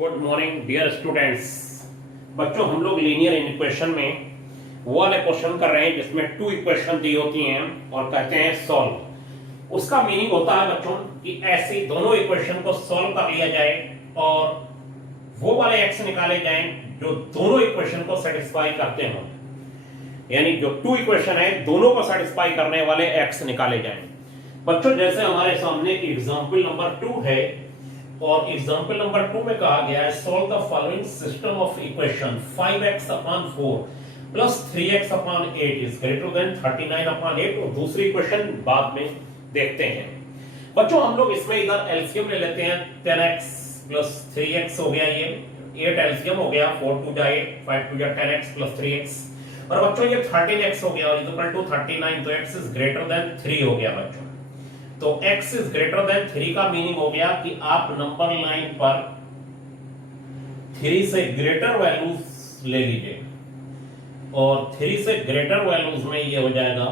Good morning dear students. बच्चों, हम लोग लीनियर इक्वेशन में वो वाले क्वेश्चन कर रहे हैं जिसमें टू इक्वेशन दी होती हैं और कहते हैं सॉल्व। उसका मीनिंग होता है बच्चों कि ऐसे दोनों इक्वेशन को सॉल्व कर लिया जाए और वो वाले एक्स निकाले जाएं जो दोनों इक्वेशन को सेटिस्फाई करते हों, यानी जो टू इक्वेशन है दोनों को सेटिस्फाई करने वाले एक्स निकाले जाएं। बच्चों, जैसे हमारे सामने एग्जांपल नंबर 2 है और एग्जांपल नंबर 2 में कहा गया है solve the following system of equation 5x/4 plus 3x/8 is greater than 39/8। और दूसरी इक्वेशन बाद में देखते हैं। बच्चों, हम लोग इसमें इधर एलसीएम ले लेते हैं। 10x प्लस 3x हो गया, ये 8 एलसीएम हो गया, 4 2 8 5 2 10x प्लस 3x। और बच्चों ये 13x हो गया और इक्वल टू 39, तो x इज ग्रेटर देन 3 हो गया बच्चों। तो x इज ग्रेटर देन 3 का मीनिंग हो गया कि आप नंबर लाइन पर 3 से ग्रेटर वैल्यूज ले लीजिए और 3 से ग्रेटर वैल्यूज में ये हो जाएगा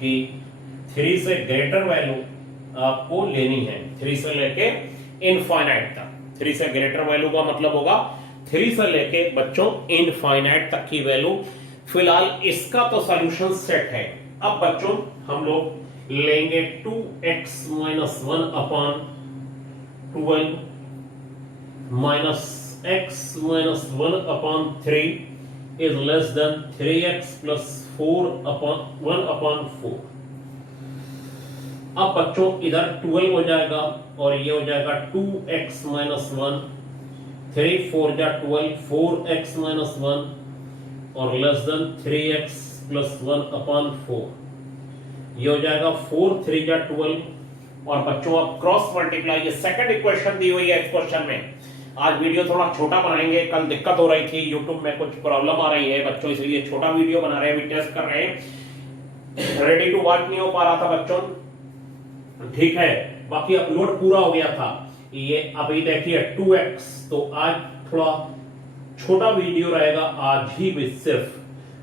कि 3 से ग्रेटर वैल्यू आपको लेनी है 3 से लेके इनफाइनाइट तक। 3 से ग्रेटर वैल्यू का मतलब होगा 3 से लेके बच्चों इनफाइनाइट तक की वैल्यू। फिलहाल इसका तो सॉल्यूशन सेट है। अब बच्चों हम लोग लेंगे 2x minus 1 upon 12 minus x minus 1 upon 3 is less then 3x plus 4 upon 1 upon 4। अब बच्चों इधर 12 हो जाएगा और ये हो जाएगा 2x माइनस 1, 3 4 जा 12, 4x माइनस 1 और less than 3x plus 1 upon 4। ये हो जाएगा 4 3 जा 12। और बच्चों अब क्रॉस मल्टीप्लाई, ये सेकंड इक्वेशन दी हुई है इस क्वेश्चन में। आज वीडियो थोड़ा छोटा बनाएंगे, कल दिक्कत हो रही थी, यूट्यूब में कुछ प्रॉब्लम आ रही है बच्चों, इसलिए छोटा वीडियो बना रहे हैं, अभी टेस्ट कर रहे हैं। रेडी टू वॉच नहीं हो पा रहा था बच्चों, ठीक है, बाकी अपलोड पूरा हो गया था। ये अभी देखिए 2x, तो आज थोड़ा छोटा वीडियो रहेगा आज ही भी सिर्फ।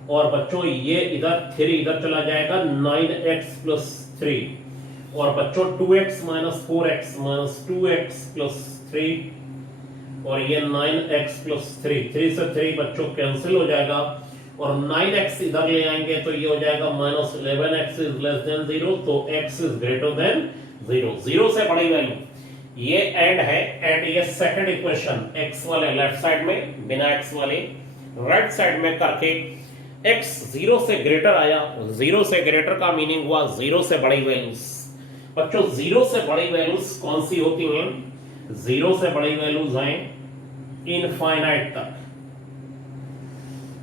और बच्चों ये इधर 3 इधर चला जाएगा 9x प्लस 3 और बच्चों 2x minus 4x minus 2x plus 3 और ये 9x प्लस 3, 3 से 3 बच्चों कैंसिल हो जाएगा और 9x इधर ले आएंगे तो ये हो जाएगा minus 11x is less than 0, तो x इज ग्रेटर देन 0, 0 से बड़ी वैल्यू। ये एंड है, एंड ये सेकंड इक्वेशन x वाले लेफ्ट साइड में, बिना x वाले राइट साइड में करके x 0 से ग्रेटर आया। 0 से ग्रेटर का मीनिंग हुआ 0 से बड़ी वैल्यूज। बच्चों 0 से बड़ी वैल्यूज कौन सी होती हैं? 0 से बड़ी वैल्यूज हैं इनफाइनाइट तक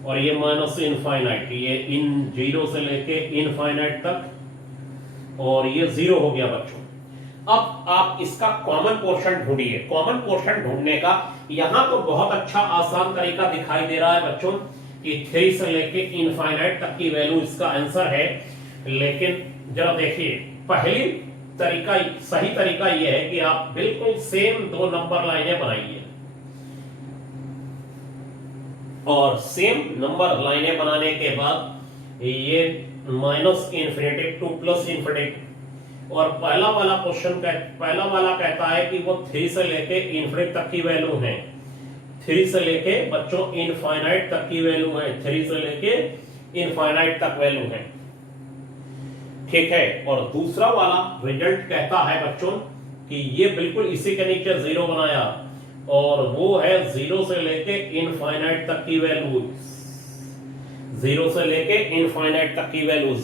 और ये माइनस इनफाइनाइट, ये इन 0 से लेके इनफाइनाइट तक और ये 0 हो गया बच्चों। अब आप इसका कॉमन पोर्शन ढूंढिए। कॉमन पोर्शन ढूंढने का यहां तो बहुत अच्छा आसान तरीका दिखाई दे रहा है बच्चों कि 3 से लेके इनफाइनाइट तक की वैल्यू इसका आंसर है। लेकिन जरा देखिए, पहली तरीका, सही तरीका यह है कि आप बिल्कुल सेम 2 नंबर लाइनें बनाइए और सेम नंबर लाइनें बनाने के बाद ये minus infinity two plus infinity. और पहला वाला कहता है कि वो 3 से लेके इन्फिनिटी तक की वैल्यू है, 3 से लेके बच्चों इनफाइनाइट तक की वैल्यू है, 3 से लेके इनफाइनाइट तक वैल्यू है, ठीक है। और दूसरा वाला रिजल्ट कहता है बच्चों कि ये बिल्कुल इसी के नीचे 0 बनाया और वो है 0 से लेके इनफाइनाइट तक की वैल्यू, 0 से लेके इनफाइनाइट तक की वैल्यूज।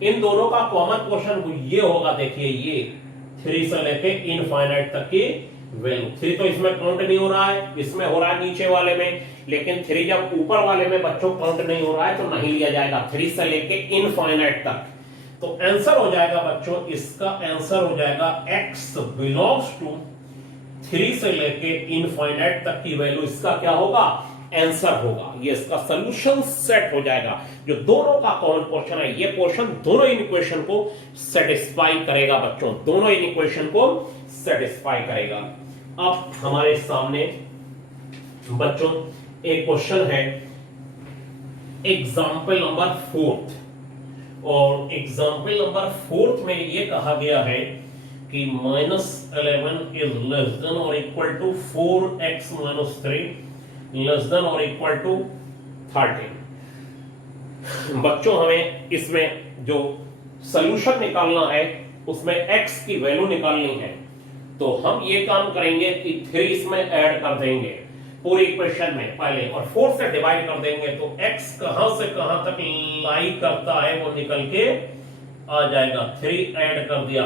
इन दोनों का कॉमन पोर्शन ये होगा, देखिए ये 3 से लेके इनफाइनाइट तक की वैल्यू। 3 तो इसमें काउंट नहीं हो रहा है, इसमें हो रहा है नीचे वाले में, लेकिन 3 जब ऊपर वाले में बच्चों काउंट नहीं हो रहा है तो नहीं लिया जाएगा 3 से लेके इनफाइनाइट तक। तो आंसर हो जाएगा बच्चों, इसका आंसर हो जाएगा x बिलोंग्स टू 3 से लेके इनफाइनाइट तक की वैल्यू, इसका क्या होगा? आंसर होगा। ये इसका सॉल्यूशन सेट हो जाएगा। जो दोनों का कॉमन पोर्शन है, ये पोर्शन दोनों इन इक्वेशन को सेटिस्फाई करेगा बच्चों, दोनों इन इक्वेशन को सेटिस्फाई करेगा। अब हमारे सामने बच्चों एक क्वेश्चन है एग्जाम्पल नंबर 4 और एग्जाम्पल नंबर 4 में ये कहा गया है कि -11 इज लेस देन और equal to 4x - 3 less than और इक्वल टू 13। बच्चों हमें इसमें जो सॉल्यूशन निकालना है उसमें x की वैल्यू निकालनी है, तो हम ये काम करेंगे कि 3 इसमें ऐड कर देंगे पूरी इक्वेशन में पहले और 4 से डिवाइड कर देंगे, तो x कहां से कहां तक लाई करता है वो निकल के आ जाएगा। 3 ऐड कर दिया,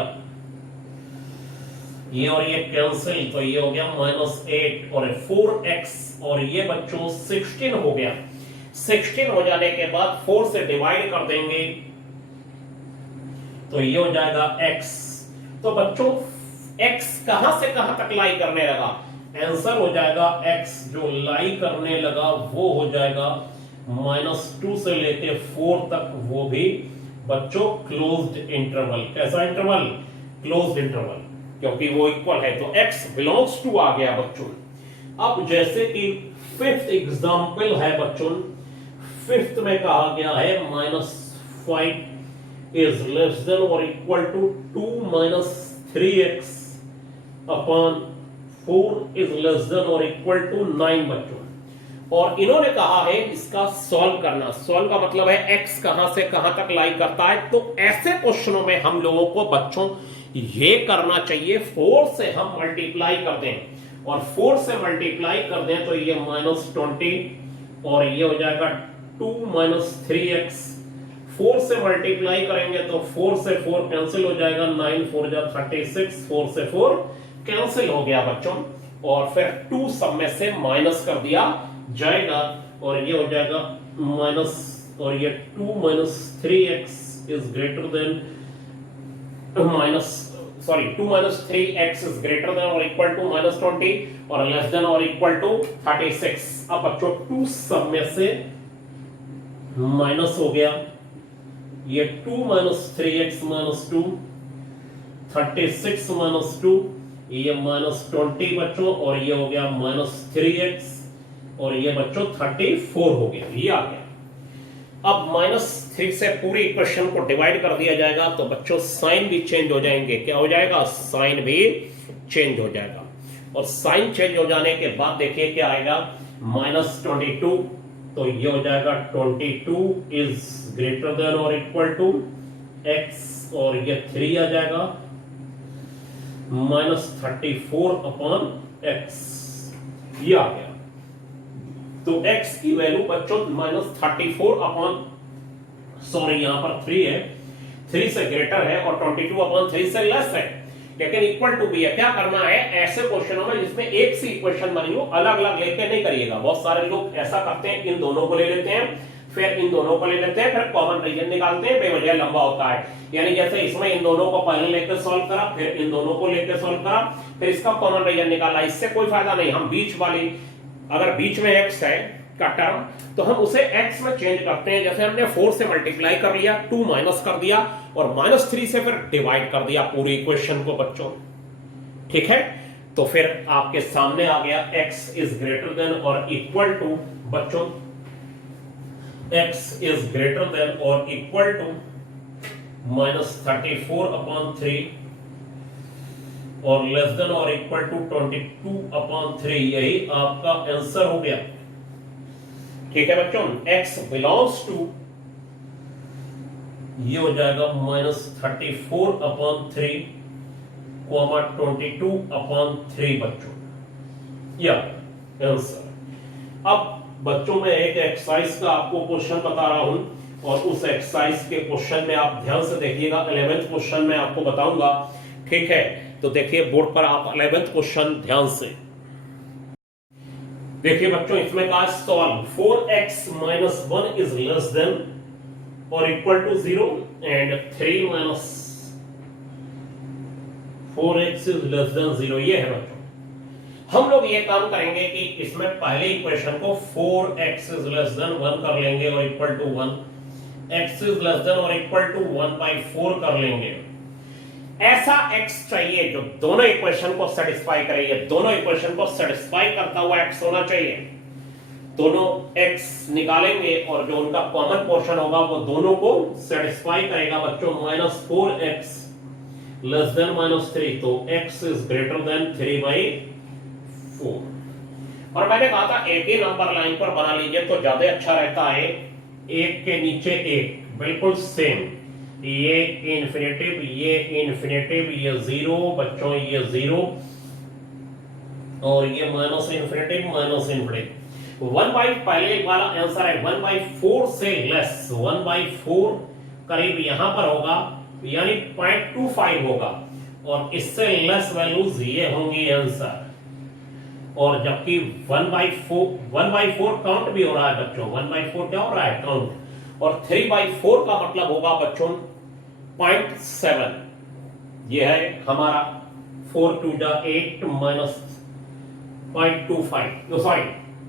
ये और ये कैंसिल, तो ये हो गया -8 और 4x और ये बच्चों 16 हो गया। 16 हो जाने के बाद 4 से डिवाइड कर देंगे तो ये हो जाएगा x। तो बच्चों x कहां से कहां तक लाई करने लगा, आंसर हो जाएगा x जो लाई करने लगा वो हो जाएगा -2 से लेके 4 तक, वो भी बच्चों क्लोज्ड इंटरवल। कैसा इंटरवल? क्लोज्ड इंटरवल, क्योंकि वो इक्वल है तो x बिलोंग्स टू आ गया बच्चों। अब जैसे कि 5th एग्जांपल है बच्चों, 5th में कहा गया है -5 is less than or equal to 2 - 3x upon 4 is less than or equal to 9 बच्चों। और इन्होंने कहा है इसका सॉल्व करना। सॉल्व का मतलब है x कहां से कहां तक लाई करता है, तो ऐसे क्वेश्चनों में हम लोगों को बच्चों ये करना चाहिए 4 से हम मल्टीप्लाई कर दें और 4 से मल्टीप्लाई कर दें तो ये -20 और ये हो जाएगा 2 - 3x। 4 से मल्टीप्लाई करेंगे तो 4 से 4 कैंसिल हो जाएगा, 9 4 जा 36, 4 से 4 कैंसिल हो गया बच्चों, और फिर 2 सब में से माइनस कर दिया जाएगा और ये हो जाएगा माइनस, और ये 2 - 3x is greater than -2 - 3x is greater than और इक्वल टू -20 और लेस देन और इक्वल टू 36। अब बच्चों 2 सब में से माइनस हो गया, ये 2 - 3x - 2 36 - 2 ये -20 बच्चों और ये हो गया -3x और ये बच्चों 34 हो गया, ये आ गया। अब -3 से पूरी इक्वेशन को डिवाइड कर दिया जाएगा तो बच्चों साइन भी चेंज हो जाएंगे। क्या हो जाएगा? साइन भी चेंज हो जाएगा। और साइन चेंज हो जाने के बाद देखिए क्या आएगा, -22 तो ये हो जाएगा 22 इज ग्रेटर देन और इक्वल टू x और ये 3 आ जाएगा -34 अपॉन x, ये आ गया। तो x की वैल्यू बच्चों -34 अपॉन यहां पर 3 है, 3 से ग्रेटर है और 22 अपॉन 3 से लेस है, लेकिन इक्वल टू भी है। क्या करना है ऐसे क्वेश्चनों में जिसमें एक सी इक्वेशन बनी हो, अलग अलग लेके नहीं करिएगा। बहुत सारे लोग ऐसा करते हैं, इन दोनों को ले लेते हैं फिर इन दोनों को ले लेते हैं फिर कॉमन रीजन निकालते हैं, बेवजह लंबा होता है। यानी जैसे इसमें इन दोनों को पहले लेकर सॉल्व करा, फिर इन दोनों को लेकर सॉल्व करा, फिर इसका कॉमन रीजन निकाला, इससे कोई फायदा नहीं। हम बीच वाली, अगर बीच में x है का टर्म तो हम उसे x में चेंज करते हैं। जैसे हमने 4 से मल्टीप्लाई कर लिया, 2 माइनस कर दिया और -3 से फिर डिवाइड कर दिया पूरी इक्वेशन को बच्चों, ठीक है। तो फिर आपके सामने आ गया x इज ग्रेटर देन और इक्वल टू बच्चों, x इज ग्रेटर देन और इक्वल टू -34 अपॉन 3 और लेस देन और इक्वल टू 22 अपॉन 3, यही आपका आंसर हो गया, ठीक है बच्चों। x बिलोंग्स टू ये हो जाएगा -34 अपॉन 3 22 अपॉन 3 बच्चों, या आंसर। अब बच्चों में एक एक्सरसाइज का आपको क्वेश्चन बता रहा हूं और उस एक्सरसाइज के क्वेश्चन में आप ध्यान से देखिएगा। 11th क्वेश्चन में आपको बताऊंगा, ठीक है। तो देखिए बोर्ड पर आप 11th क्वेश्चन ध्यान से देखिए बच्चों। इसमें कहा solve 4x - 1 is less than और equal to 0 and 3 - 4x is less than 0, ये है बच्चों। हम लोग ये काम करेंगे कि इसमें पहले इक्वेशन को 4x इज लेस देन 1 कर लेंगे और equal to 1, x is less than और इक्वल टू 1/4 कर लेंगे। ऐसा x चाहिए जो दोनों इक्वेशन को सेटिस्फाई करे, ये दोनों इक्वेशन को सेटिस्फाई करता हुआ x होना चाहिए। दोनों x निकालेंगे और जो उनका कॉमन पोर्शन होगा वो दोनों को सेटिस्फाई करेगा बच्चों। -4x लेस देन -3, तो x इज ग्रेटर देन 3/4। और मैंने कहा था एक ही नंबर लाइन पर बना लीजिए तो ज्यादा अच्छा रहता है, एक के नीचे एक, बिल्कुल सेम, ये इन्फिनेटिव, ये इन्फिनेटिव, ये जीरो बच्चों, ये जीरो, और ये माइनस इन्फिनेटिव माइनस इन्फिनेटिव। 1/, पहले वाला आंसर है 1/4 से लेस, 1/4 करीब यहां पर होगा, यानी 0.25 होगा, और इससे लेस वैल्यूज ये होंगी आंसर। और जबकि 1/4 काउंट भी हो रहा है बच्चों, 1/4 क्या हो रहा है, काउंट, और 3/4 का मतलब होगा बच्चों 0.7। ये है हमारा 4 2 8 माइनस 0.25, सॉरी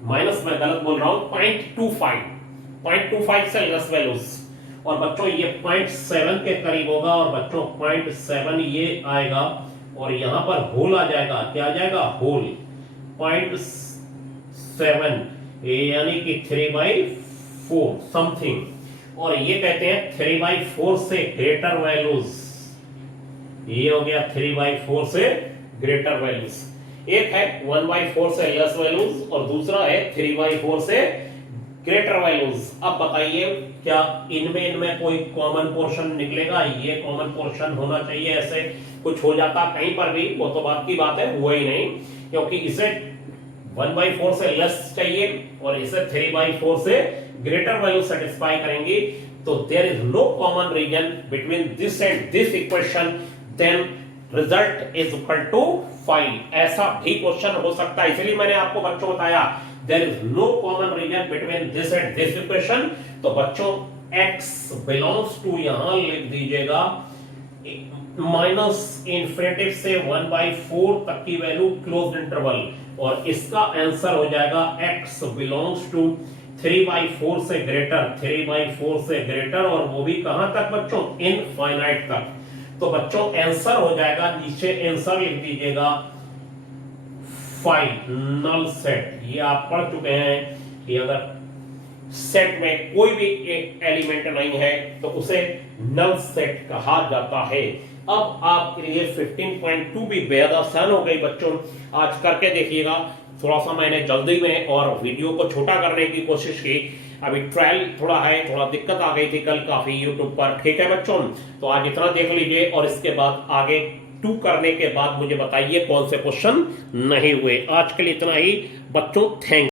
माइनस, मैं गलत बोल रहा हूं, 0.25 से लेस वैल्यूज। और बच्चों ये 0.7 के करीब होगा, और बच्चों 0.7 ये आएगा, और यहां पर होल आ जाएगा, क्या आ जाएगा, होल 0.7, यानी कि 3/4 समथिंग। और ये कहते हैं 3/4 से ग्रेटर वैल्यूज, ये हो गया 3/4 से ग्रेटर वैल्यूज। एक है 1/4 से लेस वैल्यूज, और दूसरा है 3/4 से ग्रेटर वैल्यूज। अब बताइए क्या इनमें कोई कॉमन पोर्शन निकलेगा, ये कॉमन पोर्शन होना चाहिए, ऐसे कुछ हो जाता कहीं पर भी, वो तो बात की बात है, हुआ ही नहीं, क्योंकि इसे 1/4 से लेस चाहिए और इसे 3/4 से ग्रेटर वैल्यू सेटिस्फाई करेंगी, तो there is no common region between this and this equation, then result is equal to 5। ऐसा भी क्वेश्चन हो सकता है, इसलिए मैंने आपको बच्चों बताया there is no common region between this and this equation. तो बच्चों x बिलोंग्स टू, यहां लिख दीजिएगा माइनस इन्फिनेटिव से 1/4 तक की वैल्यू क्लोज्ड इंटरवल, और इसका आंसर हो जाएगा x बिलोंग्स टू 3/4 से ग्रेटर, 3/4 से ग्रेटर, और वो भी कहां तक बच्चों, इनफाइनाइट तक। तो बच्चों आंसर हो जाएगा, नीचे आंसर लिख दीजिएगा 5 नल सेट। ये आप पढ़ चुके हैं कि अगर सेट में कोई भी एक एलिमेंट नहीं है तो उसे नल सेट कहा जाता है। अब आपके लिए 15.2 भी बेहद आसान हो गई बच्चों, आज करके देखिएगा। थोड़ा सा मैंने जल्दी में और वीडियो को छोटा करने की कोशिश की, अभी ट्रायल थोड़ा है, थोड़ा दिक्कत आ गई थी कल काफी यूट्यूब पर, ठीक है बच्चों। तो आज इतना देख लीजिए, और इसके बाद आगे 2 करने के बाद मुझे बताइए कौन से क्वेश्चन नहीं हुए। आज के लिए इतना ही बच्चों, थैंक